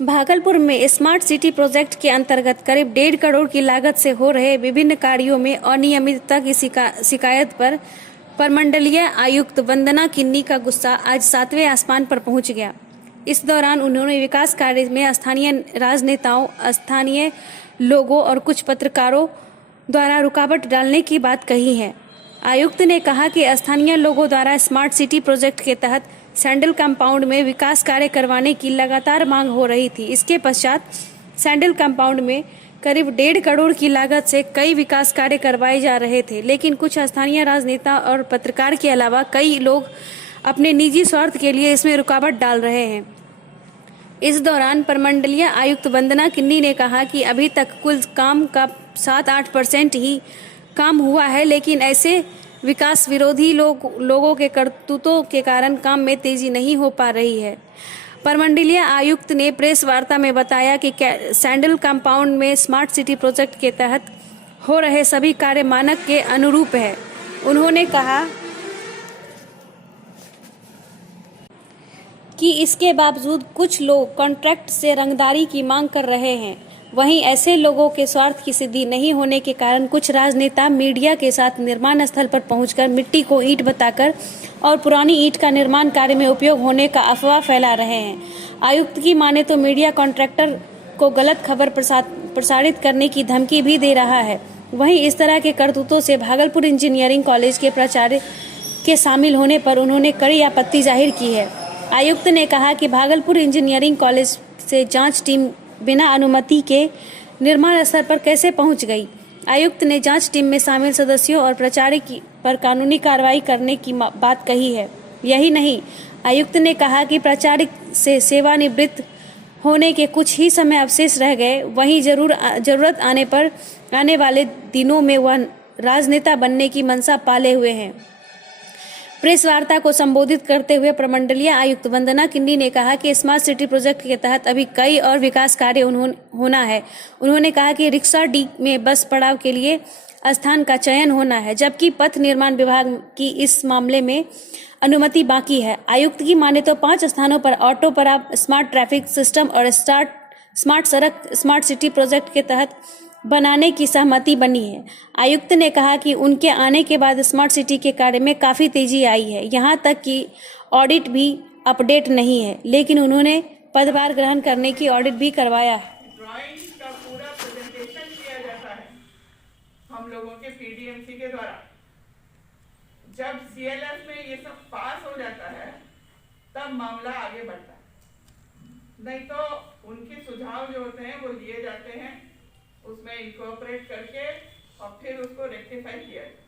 भागलपुर में smart city project के अंतर्गत करीब 1.5 करोड़ की लागत से हो रहे विभिन्न कार्यों में अनियमितता की शिकायत पर प्रमंडलीय आयुक्त वंदना किन्नी का गुस्सा आज 7वें आसमान पर पहुंच गया। इस दौरान उन्होंने विकास कार्य में स्थानीय राजनेताओं, स्थानीय लोगों और कुछ पत्रकारों द्वारा रुकावट डालने की बात कही है। आयुक्त ने कहा कि स्थानीय लोगों द्वारा स्मार्ट सिटी प्रोजेक्ट के तहत सैंडल कंपाउंड में विकास कार्य करवाने की लगातार मांग हो रही थी। इसके पश्चात सैंडल कंपाउंड में करीब 1.5 करोड़ की लागत से कई विकास कार्य करवाए जा रहे थे, लेकिन कुछ स्थानीय राजनेता और पत्रकार के अलावा कई लोग अपने निजी स्वार्थ के लिए इसमें रुकावट डाल रहे हैं। इस दौरान प्रमंडलीय आयुक्त वंदना किन्नी ने कहा कि अभी तक कुल काम का 7-8% ही काम हुआ है, लेकिन ऐसे विकास विरोधी लोगों के करतूतों के कारण काम में तेजी नहीं हो पा रही है। प्रमंडलीय आयुक्त ने प्रेस वार्ता में बताया कि सैंडल कंपाउंड में स्मार्ट सिटी प्रोजेक्ट के तहत हो रहे सभी कार्य मानक के अनुरूप है। उन्होंने कहा कि इसके बावजूद कुछ लोग कॉन्ट्रैक्ट से रंगदारी की मांग कर रहे हैं। वहीं ऐसे लोगों के स्वार्थ की सिद्धि नहीं होने के कारण कुछ राजनेता मीडिया के साथ निर्माण स्थल पर पहुंचकर मिट्टी को ईंट बताकर और पुरानी ईंट का निर्माण कार्य में उपयोग होने का अफवाह फैला रहे हैं। आयुक्त की माने तो मीडिया कॉन्ट्रैक्टर को गलत खबर प्रसारित करने की धमकी भी दे रहा है। वहीं इस तरह के करतूतों से भागलपुर इंजीनियरिंग कॉलेज के प्राचार्य के शामिल होने पर उन्होंने कड़ी आपत्ति जाहिर की है। आयुक्त ने कहा कि भागलपुर इंजीनियरिंग कॉलेज से जांच टीम बिना अनुमति के निर्माण स्थल पर कैसे पहुंच गई। आयुक्त ने जांच टीम में शामिल सदस्यों और प्राचार्य पर कानूनी कार्रवाई करने की बात कही है। यही नहीं, आयुक्त ने कहा कि प्राचार्य से सेवानिवृत्त होने के कुछ ही समय अवशेष रह गए। वहीं जरूरत आने वाले दिनों में वह राजनेता बनने की मंशा पाले हुए हैं। प्रेस वार्ता को संबोधित करते हुए प्रमंडलीय आयुक्त वंदना किन्नी ने कहा कि स्मार्ट सिटी प्रोजेक्ट के तहत अभी कई और विकास कार्य होना है। उन्होंने कहा कि रिक्शा डी में बस पड़ाव के लिए स्थान का चयन होना है, जबकि पथ निर्माण विभाग की इस मामले में अनुमति बाकी है। आयुक्त की माने तो 5 स्थानों पर ऑटो पड़ाव, स्मार्ट ट्रैफिक सिस्टम और स्मार्ट सड़क स्मार्ट सिटी प्रोजेक्ट के तहत बनाने की सहमति बनी है। आयुक्त ने कहा कि उनके आने के बाद स्मार्ट सिटी के कार्य में काफी तेजी आई है, यहाँ तक कि ऑडिट भी अपडेट नहीं है, लेकिन उन्होंने पदभार ग्रहण करने की ऑडिट भी करवाया है। ड्राइंग का पूरा प्रेजेंटेशन किया जाता है हम लोगों के पीडीएमसी के द्वारा। जब सीएलएस में ये सब पास हो जाता है तब मामला आगे बढ़ता है, नहीं तो उनके सुझाव जो होते हैं वो लिए जाते हैं, उसमें इनकॉर्पोरेट करके और फिर उसको रेक्टिफाई किया जाता है।